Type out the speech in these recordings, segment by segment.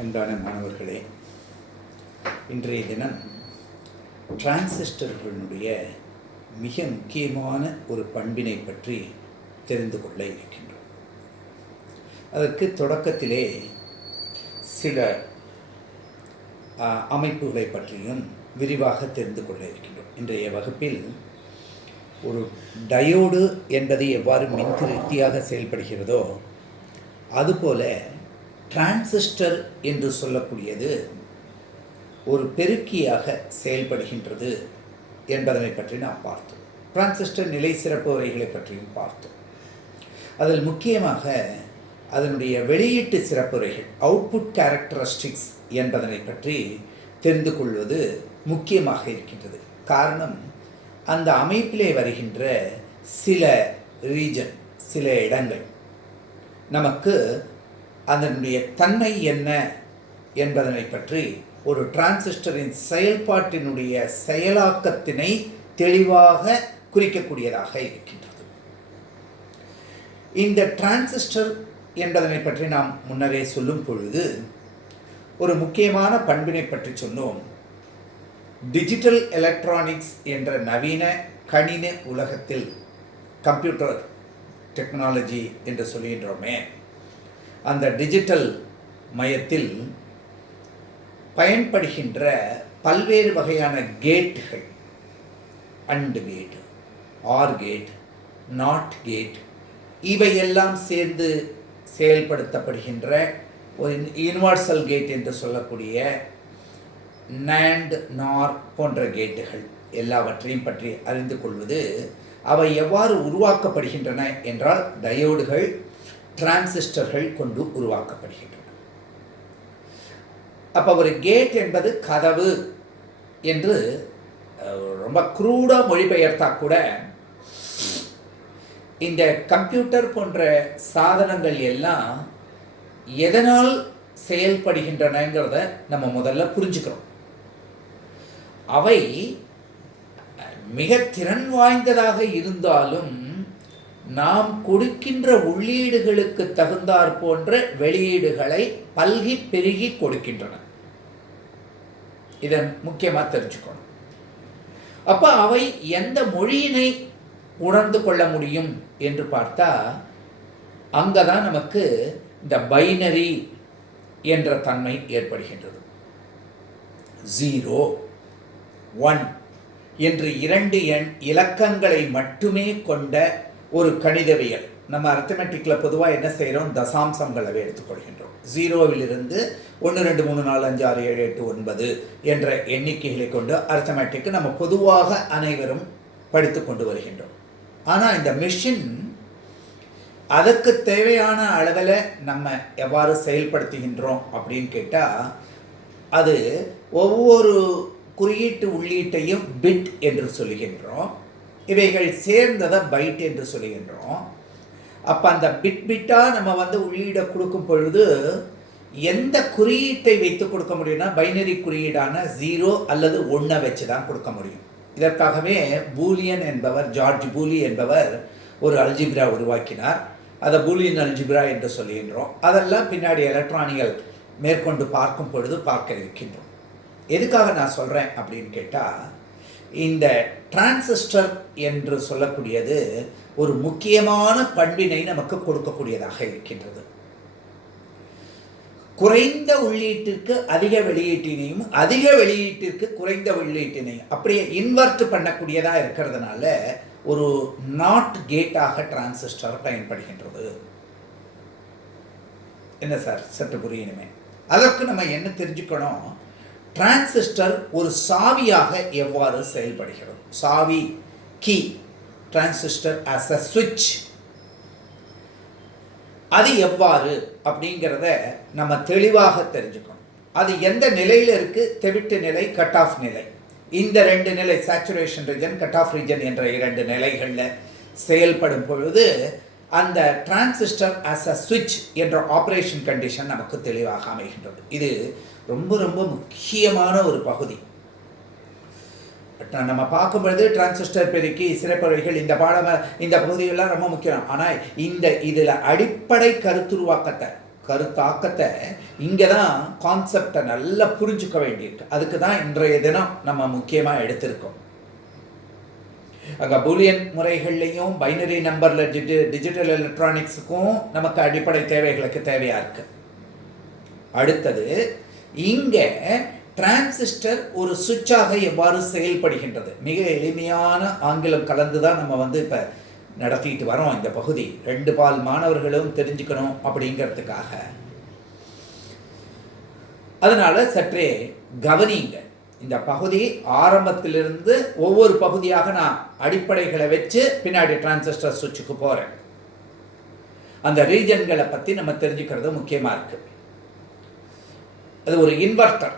அன்பான மாணவர்களே, இன்றைய தினம் டிரான்சிஸ்டர்களுடைய மிக முக்கியமான ஒரு பண்பினை பற்றி தெரிந்து கொள்ள இருக்கின்றோம். அதற்கு தொடக்கத்திலே சில அமைப்புகளை பற்றியும் விரிவாக தெரிந்து கொள்ள இருக்கின்றோம். இன்றைய வகுப்பில் ஒரு டயோடு என்பது எவ்வாறு மின்திருப்தியாக செயல்படுகிறதோ அதுபோல டிரான்சிஸ்டர் என்று சொல்லக்கூடியது ஒரு பெருக்கியாக செயல்படுகின்றது என்பதனை பற்றி நாம் பார்த்தோம். டிரான்சிஸ்டர் நிலை சிறப்பு வரைகளை பற்றியும் பார்த்தோம். அதில் முக்கியமாக அதனுடைய வெளியீட்டு சிறப்புரைகள் அவுட்புட் கேரக்டரிஸ்டிக்ஸ் என்பதனை பற்றி தெரிந்து கொள்வது முக்கியமாக இருக்கின்றது. காரணம், அந்த அமைப்பிலே வருகின்ற சில ரீஜன், சில இடங்கள் நமக்கு அதனுடைய தன்மை என்ன என்பதனை பற்றி ஒரு டிரான்சிஸ்டரின் செயல்பாட்டினுடைய செயலாக்கத்தினை தெளிவாக குறிக்கக்கூடியதாக இருக்கின்றது. இந்த டிரான்சிஸ்டர் என்பதனை பற்றி நாம் முன்னரே சொல்லும் பொழுது ஒரு முக்கியமான பண்பினை பற்றி சொன்னோம். டிஜிட்டல் எலக்ட்ரானிக்ஸ் என்ற நவீன கணின உலகத்தில், கம்ப்யூட்டர் டெக்னாலஜி என்று சொல்கின்றோமே, அந்த டிஜிட்டல் மயத்தில் பயன்படுகின்ற பல்வேறு வகையான கேட்டுகள், and gate, or gate, not gate, இவையெல்லாம் சேர்ந்து செயல்படுத்தப்படுகின்ற ஒரு யூனிவர்சல் கேட் என்று சொல்லக்கூடிய நாண்ட், நார் போன்ற கேட்டுகள் எல்லாவற்றையும் பற்றி அறிந்து கொள்வது, அவை எவ்வாறு உருவாக்கப்படுகின்றன என்றால் டயோடுகள், டிரான்சிஸ்டர்கள் கொண்டு உருவாக்கப்படுகின்றன. அப்போ ஒரு கேட் என்பது கதவு என்று ரொம்ப க்ரூடாக மொழிபெயர்த்தா கூட, இந்த கம்ப்யூட்டர் போன்ற சாதனங்கள் எல்லாம் எதனால் செயல்படுகின்றனங்கிறத நம்ம முதல்ல புரிஞ்சுக்கிறோம். அவை மிக திறன் வாய்ந்ததாக இருந்தாலும் நாம் கொடுக்கின்ற உள்ளீடுகளுக்கு தகுந்தாற் போன்ற வெளியீடுகளை பல்கி பெருகி கொடுக்கின்றன. இதை முக்கியமாக தெரிஞ்சுக்கணும். அப்போ அவை எந்த மொழியினை உணர்ந்து கொள்ள முடியும் என்று பார்த்தா, அங்கே தான் நமக்கு இந்த பைனரி என்ற தன்மை ஏற்படுகின்றது. 0, 1 என்று 2 இலக்கங்களை மட்டுமே கொண்ட ஒரு கணிதவியல். நம்ம அரித்மெட்டிக்கில் பொதுவாக என்ன செய்கிறோம், தசாம்சங்களை எடுத்துக்கொள்கின்றோம். 0விலிருந்து 1 2 3 4 5 6 7 8 9 என்ற எண்ணிக்கைகளை கொண்டு அரித்மெட்டிக்கு நம்ம பொதுவாக அனைவரும் படித்து கொண்டு வருகின்றோம். ஆனால் இந்த மிஷின் அதற்கு தேவையான அளவில் நம்ம எவ்வாறு செயல்படுத்துகின்றோம் அப்படின்னு கேட்டால், அது ஒவ்வொரு குறியீட்டு உள்ளீட்டையும் பிட் என்று சொல்லுகின்றோம். இவைகள் சேர்ந்ததை பைட் என்று சொல்லுகின்றோம். அப்போ அந்த பிட்டாக நம்ம உள்ளீடை கொடுக்கும் பொழுது எந்த குறியீட்டை வைத்து கொடுக்க முடியும்னா, பைனரி குறியீடான 0 அல்லது 1 வச்சு தான் கொடுக்க முடியும். இதற்காகவே பூலியன் என்பவர், ஜார்ஜ் பூலி என்பவர் ஒரு அல்ஜிப்ரா உருவாக்கினார். அதை பூலியன் அல்ஜிப்ரா என்று சொல்லுகின்றோம். அதெல்லாம் பின்னாடி எலக்ட்ரானிகள் மேற்கொண்டு பார்க்கும் பொழுது பார்க்க இருக்கின்றோம். எதுக்காக நான் சொல்கிறேன் அப்படின்னு கேட்டால், இந்த டிரான்சிஸ்டர் என்று சொல்லக்கூடியது ஒரு முக்கியமான பண்பினை நமக்கு கொடுக்கக்கூடியதாக இருக்கின்றது. குறைந்த உள்ளீட்டிற்கு அதிக வெளியீட்டினையும், அதிக வெளியீட்டிற்கு குறைந்த உள்ளீட்டினையும் அப்படியே இன்வெர்ட் பண்ணக்கூடியதாக இருக்கிறதுனால ஒரு நாட் கேட்டாக டிரான்சிஸ்டர் பயன்படுகின்றது. என்ன சார், சற்று புரியணுமே. அதற்கு நம்ம என்ன தெரிஞ்சுக்கணும், டிரான்சிஸ்டர் ஒரு சாவியாக எவ்வாறு செயல்படுகிறது. சாவி, கீ, டிரான்சிஸ்டர் ஆஸ் அ சுவிட்ச், அது எவ்வாறு அப்படிங்கிறத நம்ம தெளிவாக தெரிஞ்சுக்கணும். அது எந்த நிலையில் இருக்குது, தெவிட்டு நிலை, கட் ஆஃப் நிலை. இந்த 2 நிலை, saturation region, cut off region என்ற 2 நிலைகளில் செயல்படும் பொழுது அந்த டிரான்சிஸ்டர் ஆஸ் அ சுவிட்ச் என்ற ஆப்ரேஷன் கண்டிஷன் நமக்கு தெளிவாக அமைகின்றது. இது ரொம்ப ரொம்ப முக்கியமான ஒரு பகுதி. நம்ம பார்க்கும்பொழுது டிரான்சிஸ்டர் பெருக்கி, சிறப்புரைகள், இந்த பகுதியெல்லாம் ரொம்ப முக்கியம். ஆனால் இதில் அடிப்படை கருத்துருவாக்கத்தை கருத்தாக்கத்தை இங்கே தான் கான்செப்டை நல்லா புரிஞ்சுக்க வேண்டியிருக்கு. அதுக்கு தான் இன்றைய தினம் நம்ம முக்கியமாக எடுத்திருக்கோம். அங்கே பூலியன் முறைகள்லையும் பைனரி நம்பரில் டிஜிட்டல் எலக்ட்ரானிக்ஸுக்கும் நமக்கு அடிப்படை தேவைகளுக்கு தேவையாக இருக்கு. அடுத்தது இங்கே டிரான்சிஸ்டர் ஒரு சுவிட்சாக எவ்வாறு செயல்படுகின்றது, மிக எளிமையான ஆங்கிலம் கலந்து தான் நம்ம இப்போ நடத்திட்டு வரோம். இந்த பகுதி 2 பால் மாணவர்களும் தெரிஞ்சுக்கணும் அப்படிங்கிறதுக்காக. அதனால சற்றே கவனிங்க. இந்த பகுதி ஆரம்பத்திலிருந்து ஒவ்வொரு பகுதியாக நான் அடிப்படைகளை வச்சு பின்னாடி டிரான்சிஸ்டர் சுவிட்சுக்கு போகிறேன். அந்த ரீஜன்களை பற்றி நம்ம தெரிஞ்சுக்கிறது முக்கியமாக இருக்குது. அது ஒரு inverter.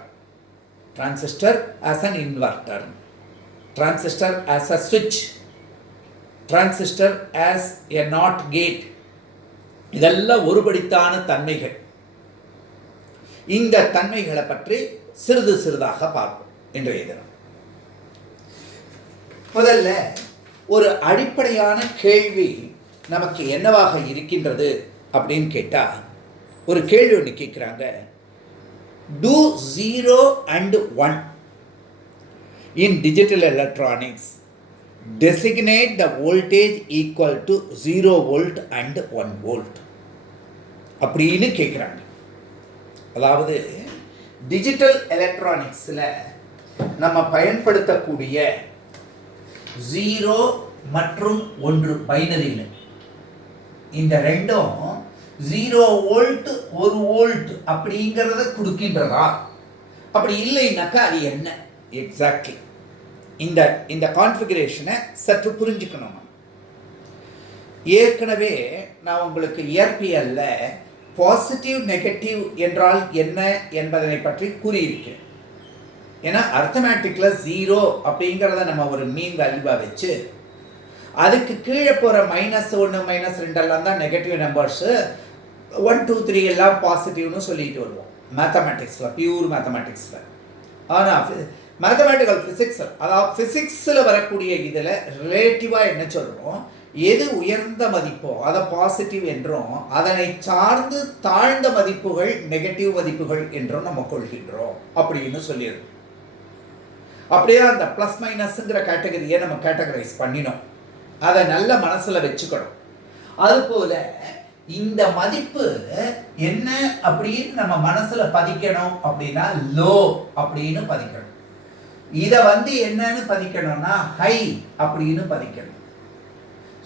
Transistor as an inverter, transistor as a சுவிட்ச், transistor as a not gate. இதெல்லாம் ஒருபடித்தான தன்மைகள். இந்த தன்மைகளை பற்றி சிறிது சிறிதாக பார்ப்போம் இன்றைய தினம். முதல்ல ஒரு அடிப்படையான கேள்வி நமக்கு என்னவாக இருக்கின்றது அப்படின்னு கேட்டால், ஒரு கேள்வி ஒன்று கேட்குறாங்க. Do 0 and 1 in digital electronics designate the voltage equal to 0 volt and 1 volt அப்படின்னு கேட்குறாங்க. அதாவது டிஜிட்டல் எலக்ட்ரானிக்ஸில் நம்ம பயன்படுத்தக்கூடிய 0 மற்றும் 1 பைனரியில் இந்த ரெண்டும் 0 வோல்ட் 1 வோல்ட் அப்படிங்கிறத கொடுக்கின்றதா? அப்படி இல்லைன்னாக்கா அது என்ன எக்ஸாக்ட்லி? இந்த கான்ஃபிகரேஷனை சற்று புரிஞ்சுக்கணும். ஏற்கனவே நான் உங்களுக்கு இயற்பியல்ல பாசிட்டிவ் நெகட்டிவ் என்றால் என்ன என்பதனை பற்றி கூறியிருக்கேன். ஏன்னா அர்த்தமேட்டிக்கில் 0 அப்படிங்கிறத நம்ம ஒரு மீன் வேல்யூவாக வச்சு அதுக்கு கீழே போகிற -1 -2 தான் நெகட்டிவ் நம்பர்ஸு, 1 2 3 எல்லாம் பாசிட்டிவ்னு சொல்லிட்டு வருவோம் மேத்தமேட்டிக்ஸில், பியூர் மேத்தமேட்டிக்ஸில். ஆனால் மேத்தமேட்டிக்கல் ஃபிசிக்ஸ், அதாவது ஃபிசிக்ஸில் வரக்கூடிய இதில் ரிலேட்டிவாக என்ன சொல்கிறோம், எது உயர்ந்த மதிப்போ அதை பாசிட்டிவ் என்றும், அதனை சார்ந்து தாழ்ந்த மதிப்புகள் நெகட்டிவ் மதிப்புகள் என்றும் நம்ம கொள்கின்றோம் அப்படின்னு சொல்லிடுறோம். அப்படியே அந்த ப்ளஸ் மைனஸ்ங்கிற கேட்டகரியை நம்ம கேட்டகரைஸ் பண்ணினோம். அதை நல்ல மனசில் வச்சுக்கணும். அதுபோல் இந்த மதிப்பு என்ன அப்படின்னு நம்ம மனசில் பதிக்கணும் அப்படின்னா லோ அப்படின்னு பதிக்கணும். இதை என்னன்னு பதிக்கணும்னா ஹை அப்படின்னு பதிக்கணும்.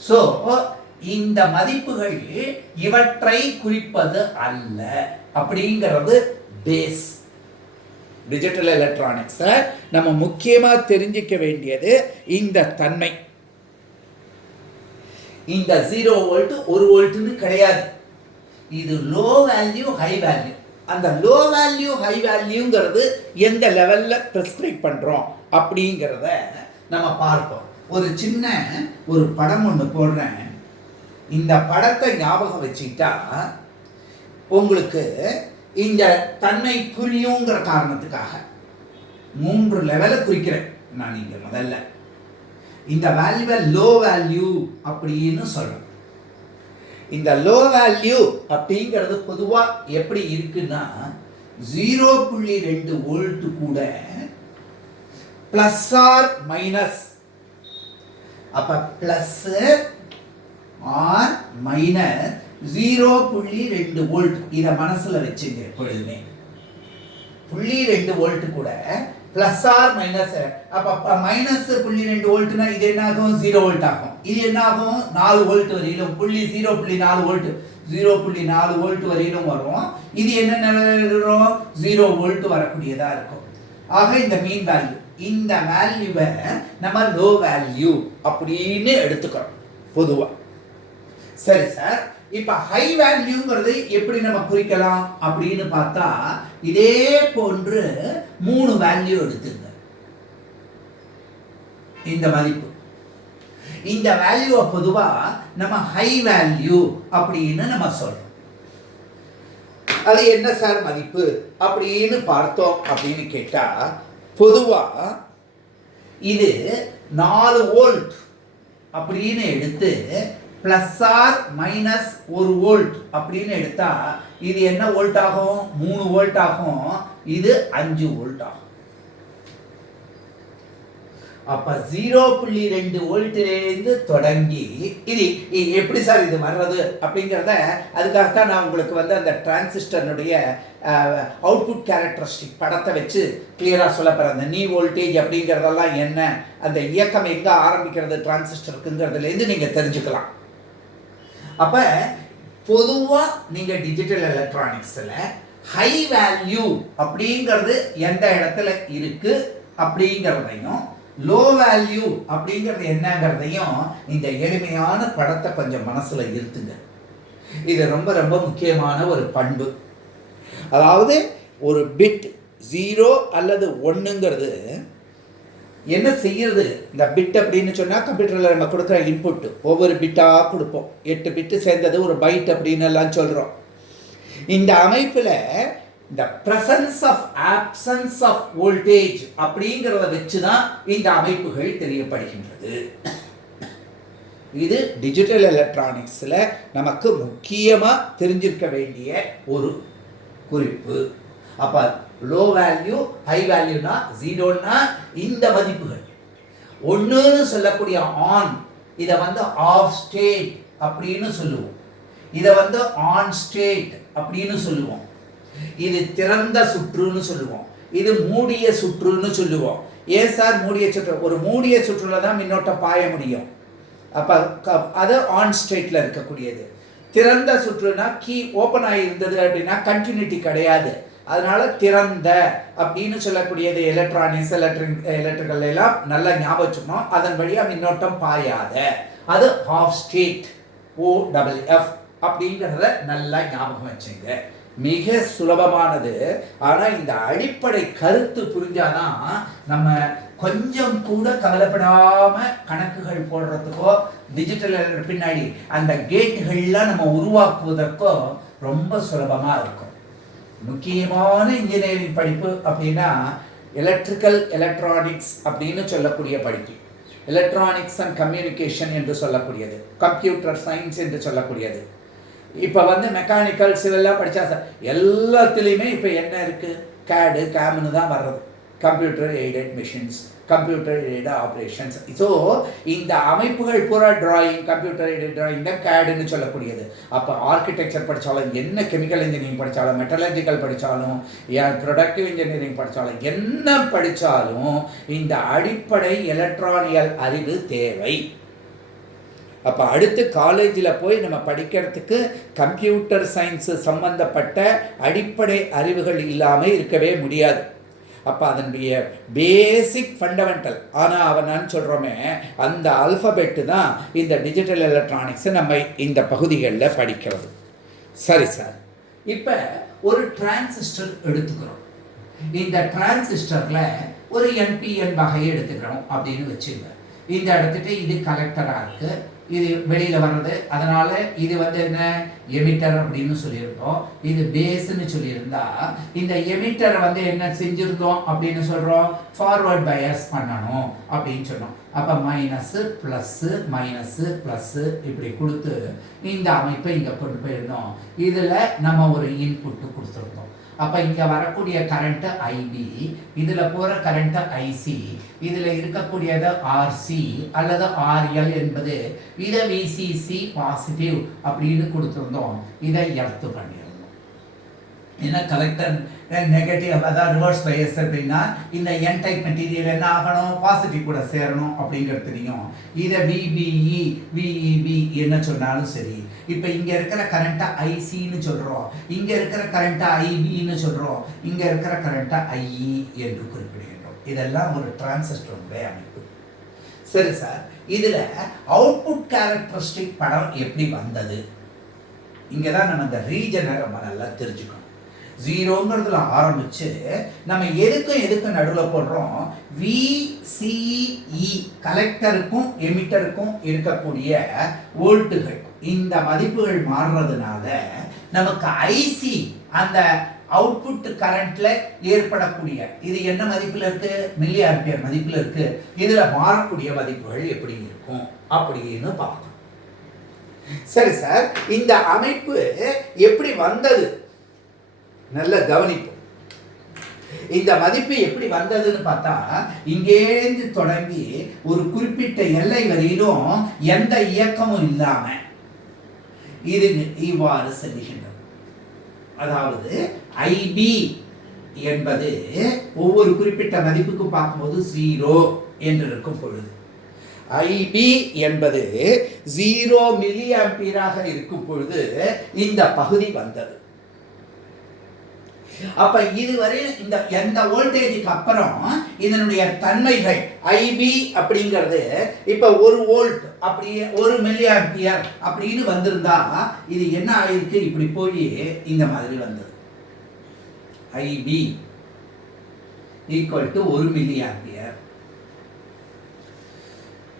ஸோ இந்த மதிப்புகள் இவற்றை குறிப்பது அல்ல அப்படிங்கிறது பேஸ். டிஜிட்டல் எலக்ட்ரானிக்ஸை நம்ம முக்கியமாக தெரிஞ்சிக்க வேண்டியது இந்த தன்மை. இந்த 0 வோல்ட் 1 வோல்ட்னு கிடையாது. இது லோ வேல்யூ ஹை வேல்யூ. அந்த லோ வேல்யூ ஹை வேல்யூங்கிறது எந்த லெவலில் ப்ரிஸ்கிரைப் பண்ணுறோம் அப்படிங்கிறத நம்ம பார்ப்போம். ஒரு சின்ன ஒரு படம் ஒன்று போடுறேன். இந்த படத்தை ஞாபகம் வச்சுக்கிட்டா உங்களுக்கு இந்த தன்மை புரியுங்கிற காரணத்துக்காக 3 லெவலை குறிக்கிறேன் நான். இங்கே முதல்ல இந்த வேல்யூவை லோ வேல்யூ அப்படின்னு சொல்கிறேன். இந்த லோ வேல்யூ அப்படிங்கிறது பொதுவாக எப்படி இருக்குன்னா 0.2 வோல்ட் கூட பிளஸ் ஆர் மைனஸ். அப்போ பிளஸ் ஆர் மைனஸ் 0.2 வோல்ட். இதை மனசில் வச்சுங்க எப்பொழுதுமே. 0.2 வோல்ட் கூட பிளஸ் ஆர் மைனஸ். அப்போ -0.2 வோல்ட்னா இது என்ன ஆகும்? 0 வோல்ட் ஆகும். இது என்ன ஆகும்? 4 வோல்ட் வரையிலும் 0.4 வோல்ட் 0.4 வோல்ட் வரையிலும் வரும். இது என்ன நிலையிலும் 0 வோல்ட் வரக்கூடியதாக இருக்கும். ஆக இந்த மீன் வேல்யூ, இந்த வேல்யூவை நம்ம லோ வேல்யூ அப்படின்னு எடுத்துக்கிறோம் பொதுவாக. சரி சார், இப்போ ஹை வேல்யூங்கிறது எப்படி நம்ம குறிக்கலாம் அப்படின்னு பார்த்தா இதே போன்று 3 வேல்யூ எடுத்துங்க. இந்த மதிப்பு, இந்த வேல்யூவை பொதுவாக நம்ம ஹை வேல்யூ அப்படின்னு நம்ம சொல்றோம். அது என்ன சார் மதிப்பு அப்படின்னு பார்த்தோம் அப்படின்னு கேட்டா பொதுவாக இது 4 வோல்ட் அப்படின்னு எடுத்து பிளஸ் ஆர் மைனஸ் 1 வோல்ட் அப்படின்னு எடுத்தா இது என்ன வோல்ட் ஆகும்? 3 வோல்ட் ஆகும். இது 5 வோல்ட் ஆகும். அப்ப 0.2 வோல்ட்டிலிருந்து தொடங்கி இது எப்படி சார் இது வர்றது அப்படிங்கிறத அதுக்காகத்தான் நான் உங்களுக்கு வந்து அந்த டிரான்சிஸ்டர்னுடைய அவுட்புட் கேரக்டரிஸ்டிக் படத்தை வச்சு கிளியராக சொல்ல போகிறேன். அந்த நீ வோல்டேஜ் அப்படிங்கிறதெல்லாம் என்ன, அந்த இயக்கம் எங்கே ஆரம்பிக்கிறது டிரான்சிஸ்டருக்குங்கிறதுலேருந்து நீங்கள் தெரிஞ்சுக்கலாம். அப்போ பொதுவாக நீங்கள் டிஜிட்டல் எலக்ட்ரானிக்ஸில் ஹை வேல்யூ அப்படிங்கிறது எந்த இடத்துல இருக்குது அப்படிங்கிறதையும் லோ வேல்யூ அப்படிங்கிறது என்னங்கிறதையும் இந்த எளிமையான படத்தை கொஞ்சம் மனசில் இருத்துங்க. இது ரொம்ப ரொம்ப முக்கியமான ஒரு பண்பு. அதாவது ஒரு பிட் 0 அல்லது 1ங்கிறது என்ன செய்யறது? இந்த பிட் அப்படின்னு சொன்னால் கம்ப்யூட்டரில் நம்ம கொடுக்குற இன்புட்டு ஒவ்வொரு பிட்டாக கொடுப்போம். 8 பிட்டு சேர்ந்தது ஒரு பைட் அப்படின்னு எல்லாம் சொல்கிறோம். இந்த அமைப்பில் இந்த presence of absence of voltage அப்படிங்கிறத வச்சு தான் இந்த அமைப்புகள் தெரியப்படுகின்றது. இது டிஜிட்டல் எலக்ட்ரானிக்ஸில் நமக்கு முக்கியமாக தெரிஞ்சிருக்க வேண்டிய ஒரு குறிப்பு. அப்போ லோ வேல்யூ ஹை வேல்யூனா 0னா இந்த மதிப்புகள். 1ன்னு சொல்லக்கூடிய ஆன், இதை வந்து ஆஃப் ஸ்டேட் அப்படின்னு சொல்லுவோம். இதை வந்து ஆன் ஸ்டேட் அப்படின்னு சொல்லுவோம். இது திறந்த சுற்றுன்னு சொல்லுவோம். இது மூடிய சுற்றுன்னு சொல்லுவோம். ஏன் சார் மூடிய சுற்று? ஒரு மூடிய சுற்றுல தான் மின்னோட்டம் பாய முடியும். அப்போ அது ஆன் ஸ்டேட்டில் இருக்கக்கூடியது. திறந்த சுற்றுனா கீ ஓப்பன் ஆகியிருந்தது அப்படின்னா கண்டினியூட்டி கிடையாது. அதனால திறந்த அப்படின்னு சொல்லக்கூடியது எலக்ட்ரானிக்ஸ் எலக்ட்ரிக்கல் எல்லாம் நல்லா ஞாபகம் வச்சுக்கணும். அதன் வழியாக மின்னோட்டம் பாயாத அது ஆஃப் ஸ்டேட், OFF அப்படிங்கிறத நல்லா ஞாபகம் வச்சுங்க. மிக சுலபமானது. ஆனால் இந்த அடிப்படை கருத்து புரிஞ்சாதான் நம்ம கொஞ்சம் கூட கவலைப்படாமல் கணக்குகள் போடுறதுக்கோ டிஜிட்டல் பின்னாடி அந்த கேட்டுகள்லாம் நம்ம உருவாக்குவதற்கோ ரொம்ப சுலபமாக இருக்கும். முக்கியமான இன்ஜினியரிங் படிப்பு அப்படின்னா எலக்ட்ரிக்கல் எலக்ட்ரானிக்ஸ் அப்படின்னு சொல்லக்கூடிய படிப்பு, எலக்ட்ரானிக்ஸ் அண்ட் கம்யூனிகேஷன் என்று சொல்லக்கூடியது, கம்ப்யூட்டர் சயின்ஸ் என்று சொல்லக்கூடியது. இப்போ வந்து மெக்கானிக்கல் சிவெல்லாம் படித்தா சார் எல்லாத்துலேயுமே இப்போ என்ன இருக்குது? கேடு கேம்னு தான் வர்றது. Computer aided machines, computer aided operations. So இந்த அமைப்புகள் பூரா டிராயிங், கம்ப்யூட்டர் எய்டட் டிராயிங் தான் கேடுன்னு சொல்லக்கூடியது. அப்போ ஆர்கிடெக்சர் படித்தாலும், என்ன கெமிக்கல் இன்ஜினியரிங் படித்தாலும், மெட்டலர்ஜிக்கல் படித்தாலும், ப்ரொடக்டிவ் இன்ஜினியரிங் படித்தாலும், என்ன படித்தாலும் இந்த அடிப்படை எலக்ட்ரானியல் அறிவு தேவை. அப்போ அடுத்து காலேஜில் போய் நம்ம படிக்கிறதுக்கு கம்ப்யூட்டர் சயின்ஸு சம்பந்தப்பட்ட அடிப்படை அறிவுகள் இல்லாமல் இருக்கவே முடியாது. அப்போ அதனுடைய பேசிக் ஃபண்டமெண்டல் ஆனால் அவனான்னு சொல்கிறோமே அந்த அல்ஃபபெட்டு தான் இந்த டிஜிட்டல் எலக்ட்ரானிக்ஸை நம்ம இந்த பகுதிகளில் படிக்கிறது. சரி சார், இப்போ ஒரு டிரான்சிஸ்டர் எடுத்துக்கிறோம். இந்த டிரான்சிஸ்டரில் ஒரு NPN வகையை எடுத்துக்கிறோம் அப்படின்னு வச்சுங்க. இந்த இடத்துக்கு இது கலெக்டராக இருக்குது, இது வெளியில் வர்றது. அதனால் இது வந்து என்ன எமிட்டர் அப்படின்னு சொல்லியிருந்தோம், இது பேஸ்ன்னு சொல்லியிருந்தா இந்த எமிட்டரை வந்து என்ன செஞ்சுருந்தோம் அப்படின்னு சொல்கிறோம், ஃபார்வர்ட் பயஸ் பண்ணணும் அப்படின்னு சொன்னோம். அப்போ மைனஸு ப்ளஸ்ஸு மைனஸு ப்ளஸ்ஸு இப்படி கொடுத்து இந்த அமைப்பை இங்கே கொண்டு போயிருந்தோம். இதில் நம்ம ஒரு இன்புட்டு கொடுத்துருந்தோம். அப்போ இங்கே வரக்கூடிய கரண்ட்டு IB, இதில் போகிற கரண்ட்டு IC, இதில் இருக்கக்கூடியது RC அல்லது RL என்பது இதை VCC பாசிட்டிவ் அப்படின்னு கொடுத்துருந்தோம். இதை எர்த்து பண்ணியிருந்தோம். ஏன்னா கலெக்டர் நெகட்டிவ், அதாவது ரிவர்ஸ் பயஸ் அப்படின்னா இந்த N டைப் மெட்டீரியல் என்ன ஆகணும், பாசிட்டிவ் கூட சேரணும் அப்படிங்கிறது தெரியும். இதை VBE VEB என்ன சொன்னாலும் சரி. இப்போ இங்கே இருக்கிற கரண்ட்டை ICன்னு சொல்கிறோம், இங்கே இருக்கிற கரண்ட்டை IBன்னு சொல்கிறோம், இங்கே இருக்கிற கரண்ட்டை IE என்று குறிப்பிடுகின்றோம். இதெல்லாம் ஒரு டிரான்சிஸ்டருடைய அமைப்பு. சரி சார், இதில் அவுட்புட் கேரக்டரிஸ்டிக் படம் எப்படி வந்தது? இங்கே தான் நம்ம இந்த ரீஜனை ரொம்ப நல்லா தெரிஞ்சுக்கணும். 0ங்கிறதுல ஆரம்பித்து நம்ம எதுக்கும் நடுவில் போடுறோம் VCE, கலெக்டருக்கும் எமிட்டருக்கும் இருக்கக்கூடிய வோல்ட்டுகள். இந்த மதிப்புகள் மாறுறதுனால நமக்கு IC அந்த அவுட்புட் கரண்ட்ல ஏற்படக்கூடிய இது என்ன மதிப்பில் இருக்கு, மில்லி ஆம்பியர் மதிப்பில் இருக்கு. இதுல மாறக்கூடிய மதிப்புகள் எப்படி இருக்கும் அப்படின்னு பார்க்கணும். சரி சார், இந்த அமைப்பு எப்படி வந்தது நல்ல கவனிப்பு. இந்த மதிப்பு எப்படி வந்ததுன்னு பார்த்தா, இங்கேருந்து தொடங்கி ஒரு குறிப்பிட்ட எல்லை வரையிலும் எந்த இயக்கமும் இல்லாம இது இவ்வாறு செல்கின்றது. அதாவது ஐபி என்பது ஒவ்வொரு குறிப்பிட்ட மதிப்புக்கு பார்க்கும்போது 0 என்று இருக்கும் பொழுது, ஐபி என்பது 0 மில்லி ஆம்பியராக இருக்கும் பொழுது இந்த பகுதி வந்தது. அப்ப இதுவரை இந்த எந்த வோல்டேஜுக்கு அப்புறம் இதனுடைய தன்மைகள் ஐபி அப்படிங்கிறது இப்ப 1 வோல்ட் அப்படியே 1 மில்லி ஆம்பியர் அப்படின்னு வந்திருந்தா இது என்ன ஆயிருக்கு, இப்படி போய் இந்த மாதிரி வந்தது. IP equal to 1 milli ampere.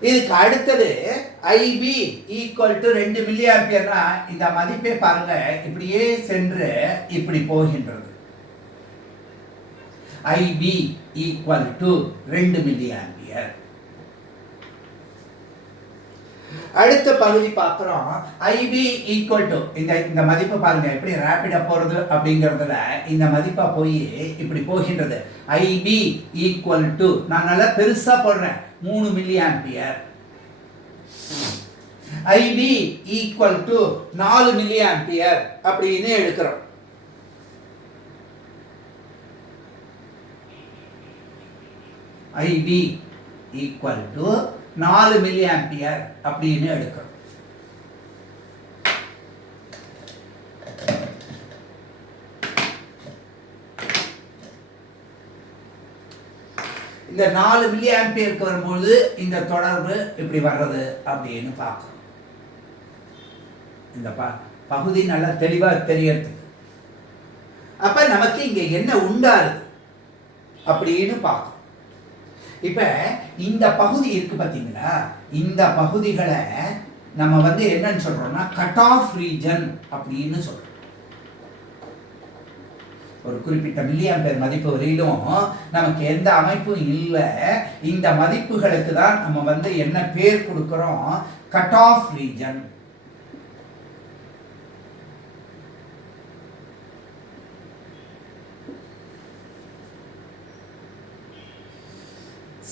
இதுக்கு அடுத்தது ஐபி ஈக்குவல் டு 2 மில்லி ஆம்பியர்னா இந்த மதிப்பை பாருங்க, இப்படியே சென்று இப்படி போகின்றது. IB equal to 2 milli ampere. அடுத்த பகுதி பார்க்கிறோம். IB equal to இந்த மதிப்பு பாருங்க எப்படி ரேபிடா போறது அப்படிங்கறதுல இந்த மதிப்பா போய் இப்படி போகின்றது. IB equal to நான் நல்லா பெருசா போடுறேன் 3 milli ampere. IB equal to 4 milli ampere அப்படின்னு எடுக்கிறோம். IB equal to 4 milli ampere அப்படின்னு எடுக்கிறோம். இந்த 4 மில்லி ஆம்பியருக்கு வரும்போது இந்த தொடர்பு இப்படி வர்றது அப்படின்னு பார்க்கணும். இந்த பகுதி நல்லா தெளிவா தெரியறது. அப்ப நமக்கு இங்க என்ன உண்டாருது அப்படின்னு பார்க்கணும். இப்ப இந்த பகுதி இருக்கு பாத்தீங்களா, இந்த பகுதிகளை நம்ம என்னன்னு சொல்றோம்னா கட் ஆஃப் ரீஜன் அப்படின்னு சொல்றோம். ஒரு குறிப்பிட்ட மில்லி ஆம்பியர் மதிப்பு வரையிலும் நமக்கு எந்த அமைப்பும் இல்லை. இந்த மதிப்புகளுக்கு தான் நம்ம என்ன பேர் கொடுக்கிறோம், கட் ஆஃப் ரீஜன்.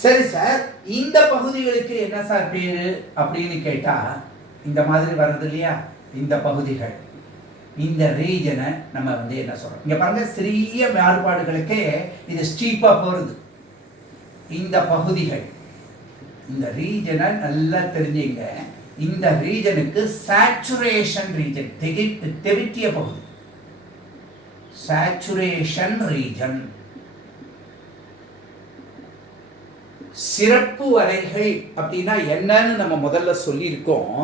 சரி சார், இந்த பகுதிகளுக்கு என்ன சார் பேரு அப்படின்னு கேட்டா, இந்த மாதிரி வருது இல்லையா இந்த பகுதிகள், இந்த ரீஜனை நம்ம என்ன சொல்றோம், இங்க பாருங்க சிறிய மாறுபாடுகளுக்கே இது ஸ்டீப்பா போறது. இந்த பகுதிகள், இந்த ரீஜனை நல்லா தெரிஞ்சுங்க. இந்த ரீஜனுக்கு சேச்சுரேஷன் ரீஜன், தெவிட்டிய பகுதி, சேச்சுரேஷன் ரீஜன். சிறப்பு வரைகள் அப்படின்னா என்னன்னு நம்ம முதல்ல சொல்லியிருக்கோம்.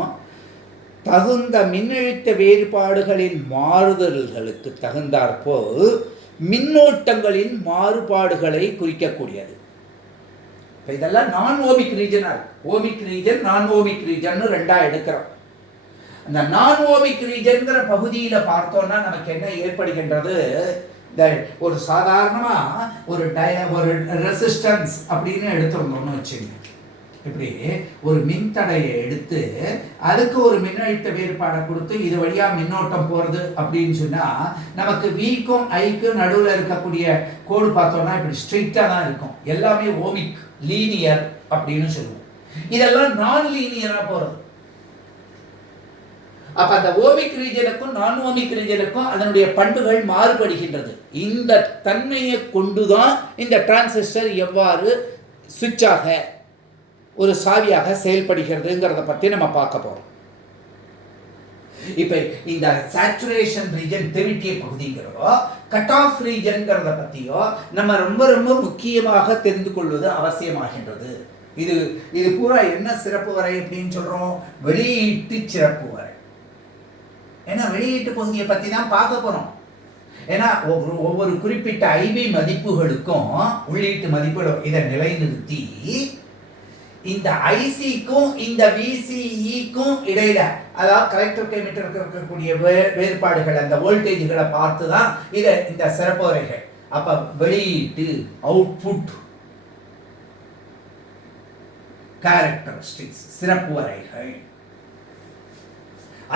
தகுந்த மின்னழுத்த வேறுபாடுகளின் மாறுதல்களுக்கு தகுந்தாற்போல் மின்னோட்டங்களின் மாறுபாடுகளை குறிக்கக்கூடியது. இதெல்லாம் நான் ஓமிக் ரீஜனா இருக்கு. ஓமிக் ரீஜன், நான் ஓமிக் ரீஜன் ரெண்டா எடுக்கிறோம். அந்த நான் ஓமிக் ரீஜன்கிற பகுதியில பார்த்தோம்னா நமக்கு என்ன ஏற்படுகின்றது, ஒரு சாதாரணமா ஒரு ரெசிஸ்டன்ஸ் அப்படின்னு எடுத்துருந்தோம்னு வச்சுங்க. இப்படி ஒரு மின்தடையை எடுத்து அதுக்கு ஒரு மின்னழுத்த வேறுபாடை கொடுத்து இது வழியா மின்னோட்டம் போறது அப்படின்னு சொன்னா நமக்கு விக்கும் ஐக்கும் நடுவில் இருக்கக்கூடிய கோடு பார்த்தோம்னா இப்படி ஸ்ட்ரெயிட்டா தான் இருக்கும். எல்லாமே ஓமிக் லீனியர் அப்படின்னு சொல்லுவோம். இதெல்லாம் நான் லீனியரா போறது. அப்ப அந்த ஓமிக் ரீஜனுக்கும் நான் ஓமிக் ரீஜனுக்கும் அதனுடைய பண்புகள் மாறுபடுகின்றது. இந்த தன்மையை கொண்டுதான் இந்த டிரான்சிஸ்டர் எவ்வாறு சுவிட்சாக ஒரு சாவியாக செயல்படுகிறதுங்கிறத பத்தி நம்ம பார்க்க போறோம். இப்ப இந்த சேச்சுரேஷன் ரீஜன் தெவிட்டிய பகுதிங்கிறதோ கட் ஆஃப் ரீஜன்கிறத பத்தியோ நம்ம ரொம்ப ரொம்ப முக்கியமாக தெரிந்து கொள்வது அவசியமாகின்றது. இது பூரா என்ன சிறப்பு வரை அப்படின்னு சொல்றோம், வெளியீட்டு சிறப்பு வரை. ஏன்னா வெளியீட்டு பகுதியை பத்தி தான் பார்க்க போறோம். ஏன்னா ஒவ்வொரு குறிப்பிட்ட ஐபி மதிப்புகளுக்கும் உள்ளீட்டு மதிப்புகளும் இதை நிலைநிறுத்தி இந்த ஐசிக்கும் இந்த விசிஇக்கும் இடையில, அதாவது கலெக்டர் கெமிட்டருக்கு இருக்கக்கூடிய வேறுபாடுகள், அந்த வோல்டேஜ்களை பார்த்து தான் இதை இந்த சிறப்பு வரைகள். அப்ப வெளியீட்டு அவுட்புட் கேரக்டரிஸ்டிக்ஸ் சிறப்பு வரைகள்.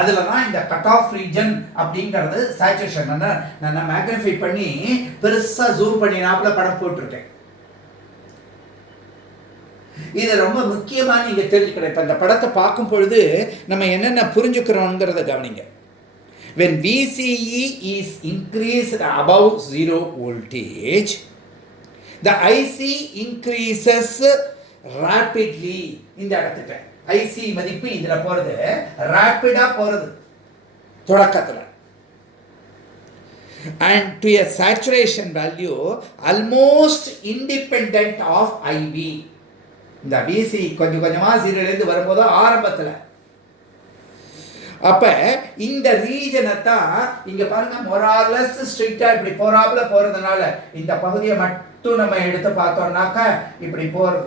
அதில் தான் இந்த கட் ஆஃப் ரீஜன் அப்படிங்கிறது சேச்சுரேஷன். நான் மேக்னிஃபை பண்ணி பெருசாக ஜூம் பண்ணி நாப்பில் படம் போட்டிருக்கேன். இது ரொம்ப முக்கியமாக நீங்கள் தெரிஞ்சுக்கணும். இப்போ இந்த படத்தை பார்க்கும் பொழுது நம்ம என்னென்ன புரிஞ்சுக்கிறோங்கிறத கவனிங்க. When VCE is increased above 0 voltage, the IC increases rapidly. இந்த இடத்துக்கு IC மதிப்பு இதில் போகிறது ரேப்பிடாக போகிறது தொடக்கத்தில். And to a saturation value almost independent of IB. இந்த VC கொஞ்சம் கொஞ்சமாக 0லேருந்து வரும்போது ஆரம்பத்தில். அப்போ இந்த ரீஜனை தான் இங்கே பாருங்கள் மொரார்லெஸ் ஸ்ட்ரிக்டாக இப்படி போறாப்புல போகிறதுனால இந்த பகுதியை மட்டும் நம்ம எடுத்து பார்த்தோம்னாக்கா இப்படி போகிறது.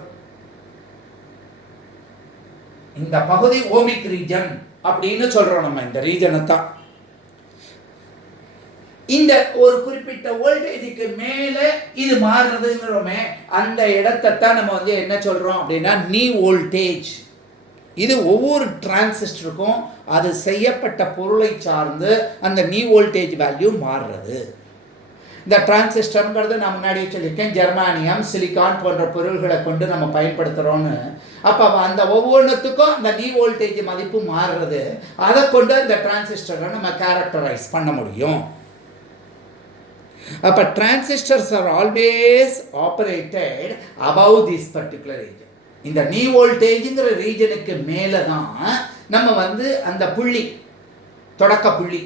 இந்த பகுதி ஓமிக் ரீஜன் அப்படின்னு சொல்கிறோம் நம்ம இந்த ரீஜனை தான். இந்த ஒரு குறிப்பிட்ட வோல்டேஜுக்கு மேலே இது மாறுறதுங்கிறோமே அந்த இடத்தான் நம்ம வந்து என்ன சொல்கிறோம் அப்படின்னா நீ வோல்டேஜ். இது ஒவ்வொரு டிரான்சிஸ்டருக்கும் அது செய்யப்பட்ட பொருளை சார்ந்து அந்த நீ வோல்டேஜ் வேல்யூ மாறுறது. இந்த டிரான்சிஸ்டர்ங்கிறது நான் முன்னாடியே சொல்லியிருக்கேன், ஜெர்மானியம் சிலிக்கான் போன்ற பொருள்களை கொண்டு நம்ம பயன்படுத்துகிறோன்னு. அப்போ அந்த ஒவ்வொன்றுத்துக்கும் அந்த நீ வோல்டேஜ் மதிப்பு மாறுறது. அதை கொண்டு அந்த டிரான்சிஸ்டரை நம்ம கேரக்டரைஸ் பண்ண முடியும். அப்போ transistors are always operated above this particular region. இந்த நீ வோல்டேஜுங்கிற ரீஜனுக்கு மேலே தான் நம்ம வந்து அந்த புள்ளி தொடக்க புள்ளி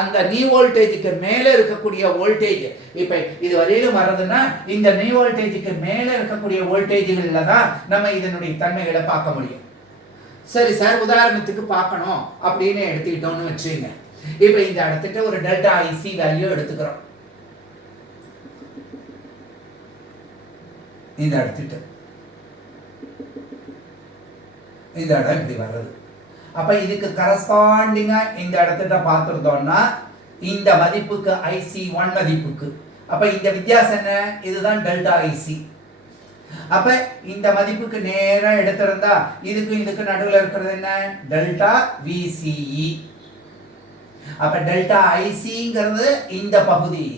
அந்த நீ வோல்டேஜுக்கு மேலே இருக்கக்கூடிய வோல்டேஜ் இப்போ இது வரையிலும் வர்றதுன்னா இந்த நீ வோல்டேஜுக்கு மேலே இருக்கக்கூடிய வோல்டேஜுகளில் தான் நம்ம இதனுடைய தன்மைகளை பார்க்க முடியும். சரி சார், உதாரணத்துக்கு பார்க்கணும் அப்படின்னு எடுத்துக்கிட்டோம்னு வச்சுங்க. இப்போ இந்த இடத்துக்கு ஒரு டெல்டா ஐசி வேல்யூ எடுத்துக்கிறோம். இந்த இடத்துக்கு இந்த இடம் இப்படி வர்றது. அப்போ இதுக்கு கரஸ்பாண்டிங்காக இந்த இடத்துல பார்த்துருந்தோம்னா இந்த மதிப்புக்கு IC1 மதிப்புக்கு அப்போ இந்த வித்தியாசம் என்ன? இதுதான் டெல்டா ஐசி. அப்போ இந்த மதிப்புக்கு நேராக எடுத்திருந்தா இதுக்கு நடுவில் இருக்கிறது என்ன? Delta VCE. அப்போ டெல்டா ஐசிங்கிறது இந்த பகுதி.